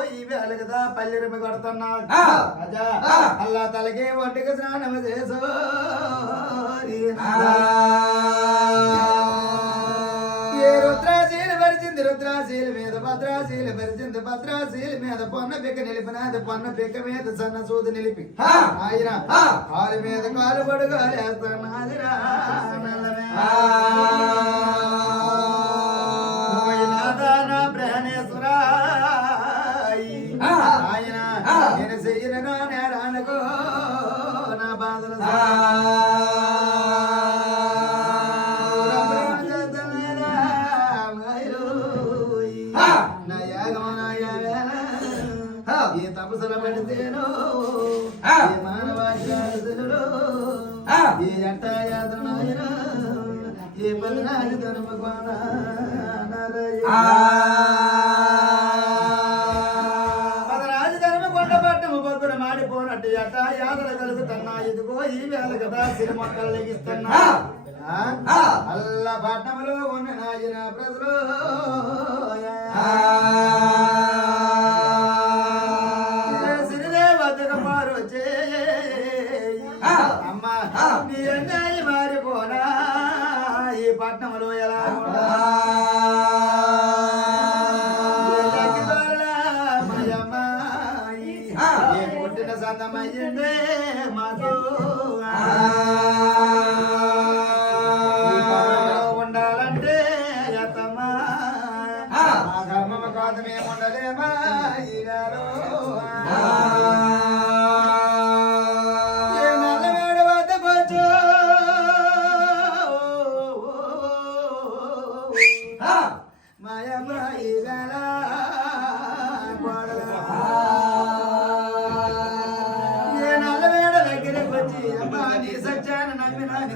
ఇదిగో ఇవి అలగదా పల్లెరమి కొడుతున్నాడు రాజా అల్లా తలకి ఒంటికి స్నానం చేసో రుద్రాశీలు పరిచింది రుద్రాశీల మీద భద్రాశీలు పరిచింది భద్రాశీల మీద పొన్న పిక్క నిలిపినది పొన్న పిక్క మీద సన్న సూది నిలిపి ఆయన కాలు మీద కాలు పడుగా లేస్తున్నాదిరా ప్రాణేశ్వరా ఆయన నేను చెయ్యన నేరానుకో నా బాధలు ఈ తపసల పడితేనో ఈ మానవాచారుడు ఈ జంటాయాత్రనాయన ఈ పదినాటి ధర్మకోణ పదరాజు ధర్మకొండ పట్టము బొగ్గున మాడిపోనట్టు జంటాయాత్ర కలుగుతున్నా ఇదిగో ఈ వేళ కదా సిరిమొక్కలు లెగిస్తున్నా అల్ల పట్టణంలో ఉన్న నాయన ప్రజలు నీ అన్యాయి మారిపోనా ఈ పట్నంలో ఎలా మయమ్మాయి పుట్టిన సందమయ్యిందే మాకు ఉండాలంటే ఎత్తమ్మా ఆ ధర్మమ కాదు మేముండలేమా ఈ గారు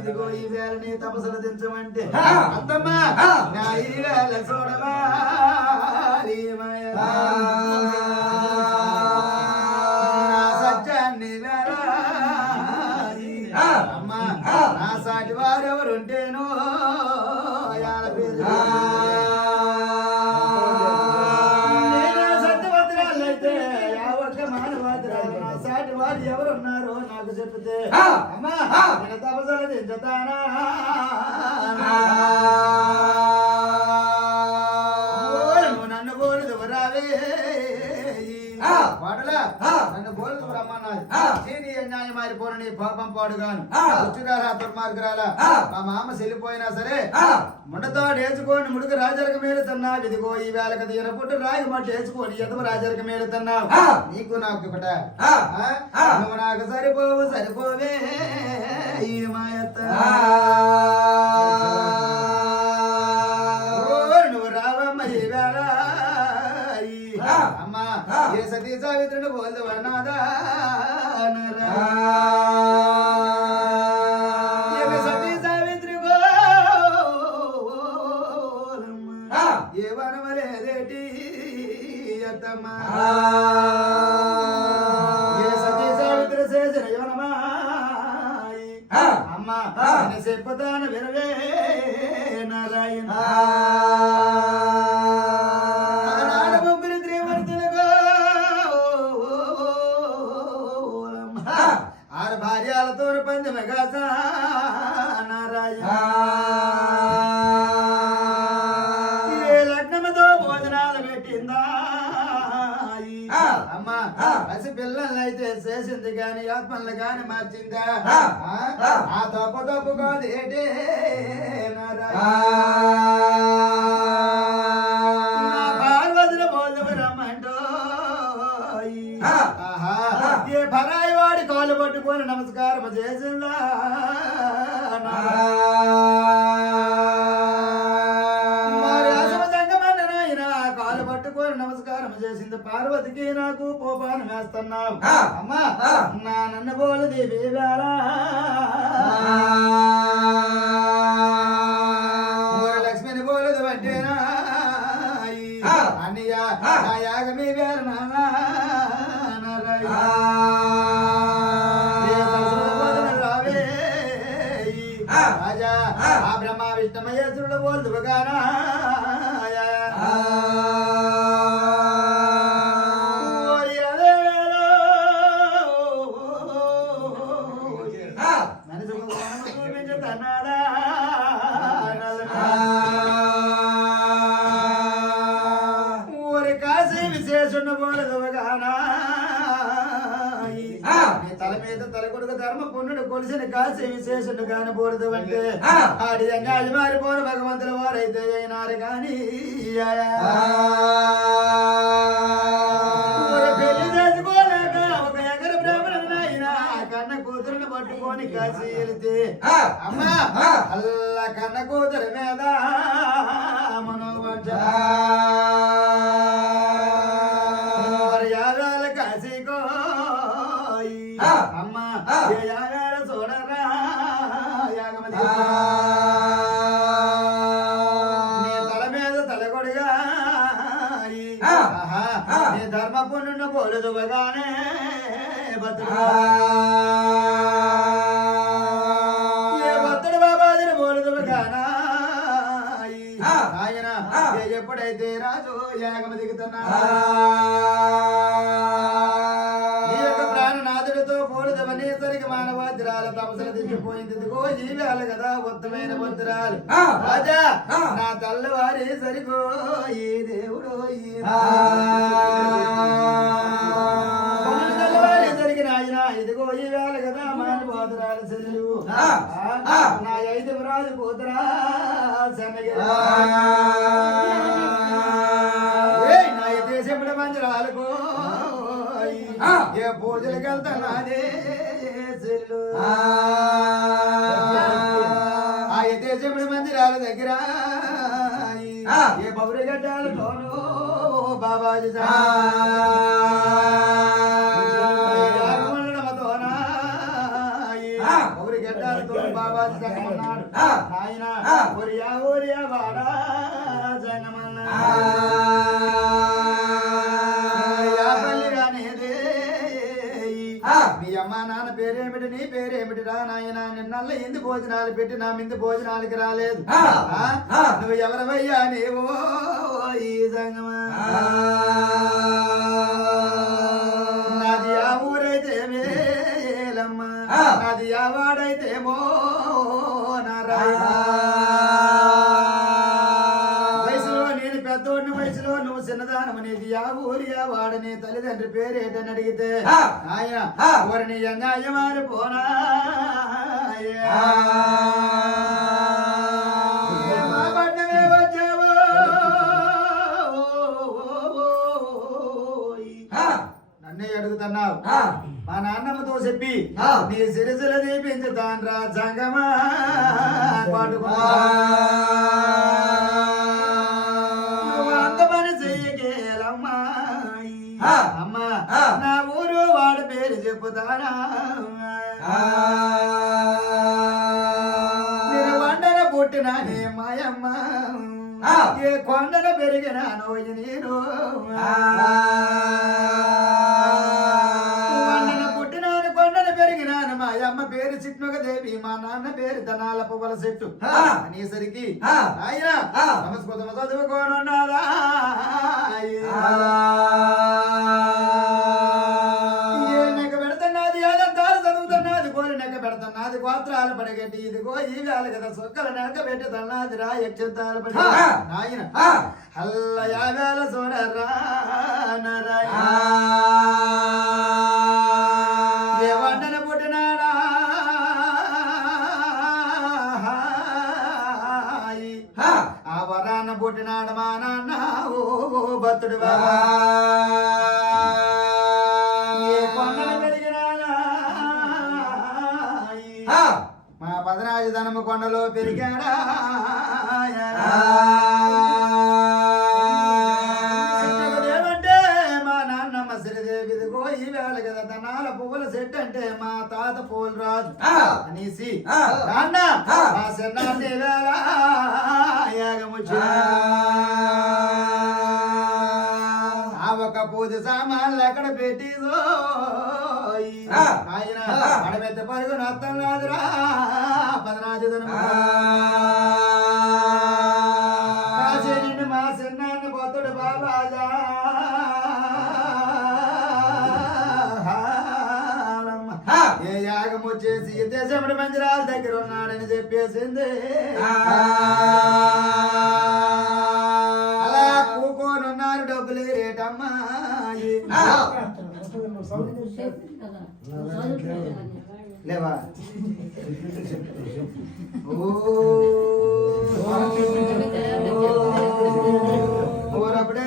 ఇదిగో ఈ వేళ నీ తపస్సులు దించమంటే అత్తమ్మా నా ఈ వేళ చూడవా సత్యాన్ని వేళ అమ్మా నా సాటి వారెవరుంటేనో నేను సత్యవతురాలైతే ఒక్క మానవతురాలు నా సాటి వారు ఎవరున్నారో నాకు చెప్తే అమ్మా నేను తపస్సులు దించుతానా నన్ను బోలుదు రావే పాటలా నన్ను బోలుదు రమ్మన్నది నీ అన్యాయం మారిపోను నీ పాపం పాడుగాను దుష్టురాలా దుర్మార్గురాలా మా మామ చెల్లిపోయినా సరే ముండతో వేసుకొని ముడుగు రాజరక మేలుతున్నావు ఇదిగో ఈ వేళకు తీర పుట్టు రాగి మట్టు వేసుకొని ఎదవ రాజరక మేలుతున్నావు నీకు నాకు ఒకట నువ్వు నాకు సరిపోవు సరిపోవే ఈ మాయత్త నువ్వు రావమ్మ ఈ వేళ అమ్మా ఏ సతీ సావిత్రుడు బోల్దు అన్నాదా సతీ సావిత్రి ఏ వనమలేదేటి అత్తమ్మా ఏ సతీ సావిత్రి చేసిన యోనమా అమ్మా చెప్పుతాను వినవే నారాయణ భార్యాలతో పందెమగా నారాయణ లగ్నముతో భోజనాలు పెట్టిందా అమ్మా పసి పిల్లలైతే చేసింది కాని ఆత్మల్ని కాని మార్చిందా ఆ తప్పు తప్పు కాదు ఏటే పార్వతుల భోజనం రమ్మంటో ఏ పరాయి వాడి కాలు పట్టుకొని నమస్కారం చేసిందా కాలు పట్టుకొని నమస్కారం చేసింది పార్వతికి నాకు పోపాను వేస్తున్నావు అమ్మా నా నన్ను బోలు దేవి లక్ష్మిని బోలదు అంటేనా అన్నయ్య నా యాగమే వేరు నాన్న రాజా ఆ బ్రహ్మ విష్ణమయేశ్వరుడు బోల్దుగానా విశేషుడు పోలదుగానా నీ తల మీద తల కొడుకు ధర్మ పుణ్యుడు కొలిసిన కాసి విశేషుడు కానకూడదు అంటే ఆడి అన్యాయం మారిపోను భగవంతుల వారైతే అయినారు కానీ పెళ్లి చేసుకోలేక ఒక ఎగర బ్రాహ్మణుడు అయినా కన్న కూతురుని పట్టుకొని కాసి వెళితే అమ్మా అల్ల కన్న కూతురు మీద మనోవంచ యాగాల కాశీకో అమ్మా యాగాల చూడరా యాగమది నీ తల మీద తలగొడిగా నీ ధర్మ పుణ్యుని పోలుదుగానే భద్రుడు ఏ భద్రుడు బాబాజీని పోలుదుగానా ఆయన ఎప్పుడైతే రాజు యాగమ దిగుతున్నా నీ యొక్క ప్రాణనాథుడితో పోలుదవనేసరికి మానవాద్రాల తపసలు తెచ్చిపోయింది ఇదిగో ఈ వేళ కదా ఉత్తమైన భద్రాలు రాజా నా తల్లవారి సరిగో ఈ దేవుడు తల్లవారి సరికి నాయన ఇదిగో ఈ వేళ కదా మానవాద్రాలు సరి నా 5వ రాజు కూతురా నా దేశంలో మందిరాలకు ఏ పూజలకు వెళ్తానే సెల్లు ఆ దేశంలో మందిరాల దగ్గర ఏ బబురి గడ్డాలతోనూ బాబాజీ బాబాజీ జగమన్నాడు ఆయన ఒరియా ఒరియా వాడా జగమన్నా పల్లిగానేదే మీ అమ్మ నాన్న పేరేమిటి నీ పేరేమిటి రా నాయన నిన్నల్ల ఇంది భోజనాలు పెట్టి నా మింది భోజనాలకి రాలేదు నువ్వు ఎవరవయ్యా నీవో ఈ జంగమా నాది ఆ ఊరైతే మేలమ్మ నాది ఆ వాడైతేమో వయసులో నేను పెద్దోడిని వయసులో నువ్వు చిన్నదానం అనేది ఆ ఊరి ఆ వాడని తల్లిదండ్రి పేరేటని అడిగితే ఆయన ఎవరిని అన్యాయమారి పోనా మా పట్టణమే వచ్చావో నన్నే అడుగుతున్నావు మా నాన్నమ్మతో చెప్పి నీ సిరిసిల దీపించుతాను రా జంగమా పాటుకున్నా అంత పని చెయ్యకేలమ్మా అమ్మా నా ఊరు వాడి పేరు చెప్పుతానా నేను వండన పుట్టినానే మాయమ్మ ఏ కొండన పెరిగినాను నేను అమ్మ పేరు చిట్నుగ దేవి మా నాన్న పేరు ధనాల పువ్వుల చెట్టు అనేసరికి ఆయన నమస్కృతం చదువుకోనున్నారా నెక్క పెడుతున్నది అదంతాలు చదువుతున్నది కోరి నెక్క పెడుతున్నది గోత్రాలు పడగట్టి ఇదిగో ఈ వేళ కదా సొక్కల నెక్క పెట్టుతున్నది రా యక్షంతాలు పడి ఆయన అల్ల యావేళ చూడరా నారాయణ వండన పుట్టినాడా ఆ వరాన్న పుట్టినాడు మా నాన్న ఓ భక్తుడు బాబా ఏ కొండన పెరిగినాడా మా పదరాజధనము కొండలో పెరిగాడా ఈ వేళ కదా ధనాల పువ్వుల సెట్ అంటే మా తాత పోల్ రాజు అనేసి నాన్న మా సెన్నాన్ని వేళ యాగముచ్చు ఆ ఒక పూజ సామాన్లు ఎక్కడ పెట్టిదో ఆయన అడమెత్త పరుగును అర్థం కాదురా పదరాజధనము నిన్ను మా సెన్నాన్ని పొత్తుడు బాబాజా ఏ యాగం వచ్చేసి దేశముడి మందిరాల దగ్గర ఉన్నాడని చెప్పేసింది అలా కూకోనున్నారు డబ్బులు రేటమ్మా లేవా ఓరప్పుడే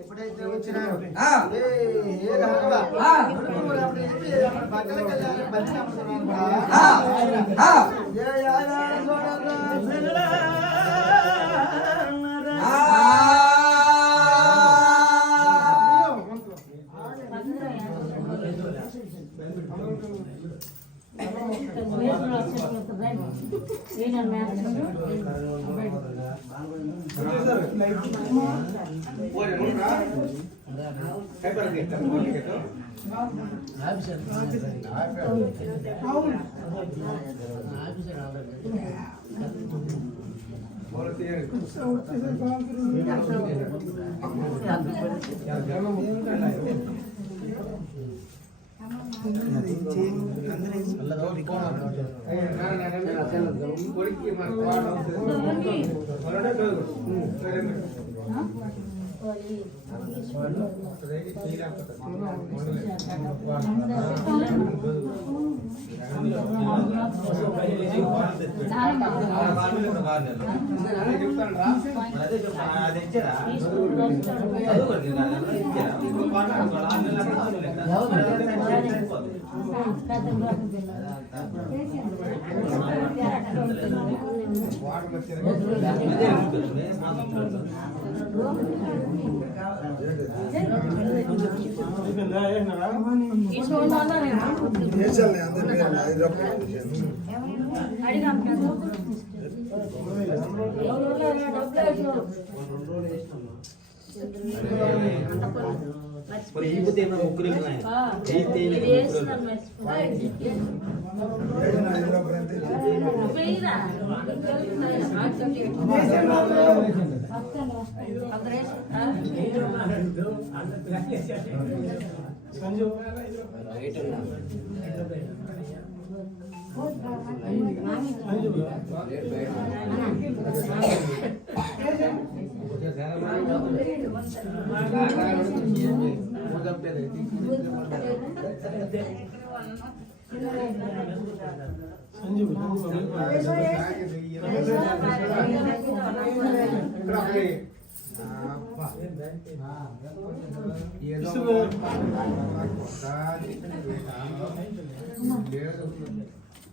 ఎప్పుడైతే వచ్చినారు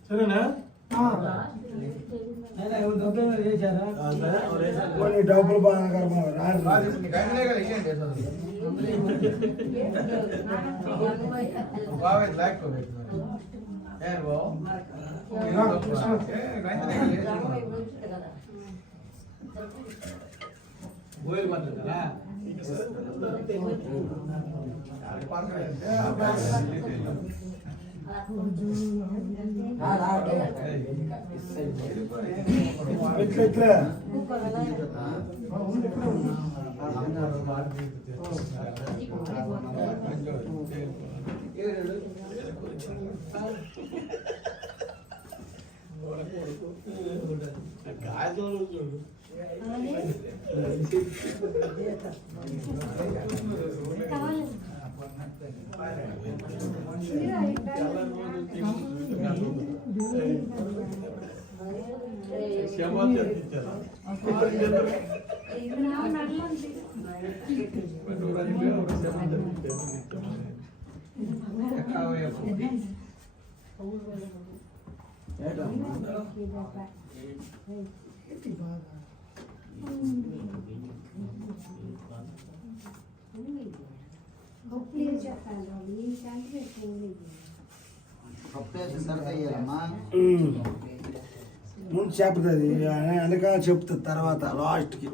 సరేనా డబ్బులు బాగా పప్పేసిన తర్వాత వేయాలమ్మా. ముందు చెప్తుంది వెనకాల చెప్తుంది తర్వాత లాస్ట్కి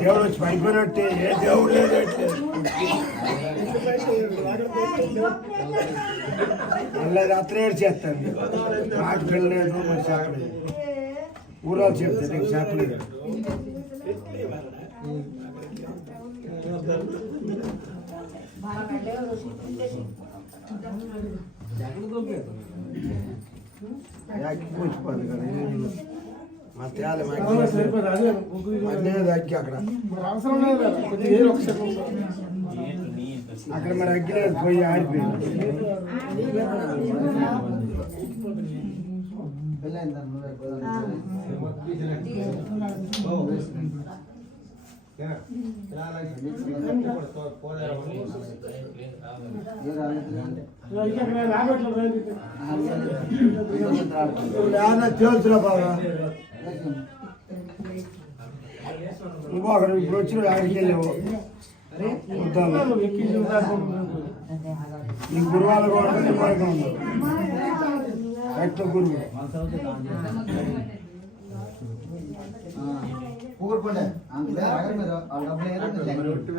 దేవుడు వచ్చి పడిపోయినట్టే ఏ దేవుడు లేదంటే మళ్ళీ రాత్రి ఏడు చేస్తాను నాకు పెళ్ళలేదు మరి చెప్పలేదు ఊరాలు చెప్తాను నీకు చెప్పలేదు కూర్చిపోదు కదా మా తేలి అగ్గి అక్కడ అక్కడ మరి అగ్గి పోయి ఆడిపోయింది తెలుసురా బాబా నువ్వు అక్కడ ఇప్పుడు వచ్చిన ఆడికి వెళ్ళావు నీ గురువాళ్ళు కూడా ఉంది కరెక్ట్ గురువు ఊరుకోండి అందులో మీరు డబ్బులు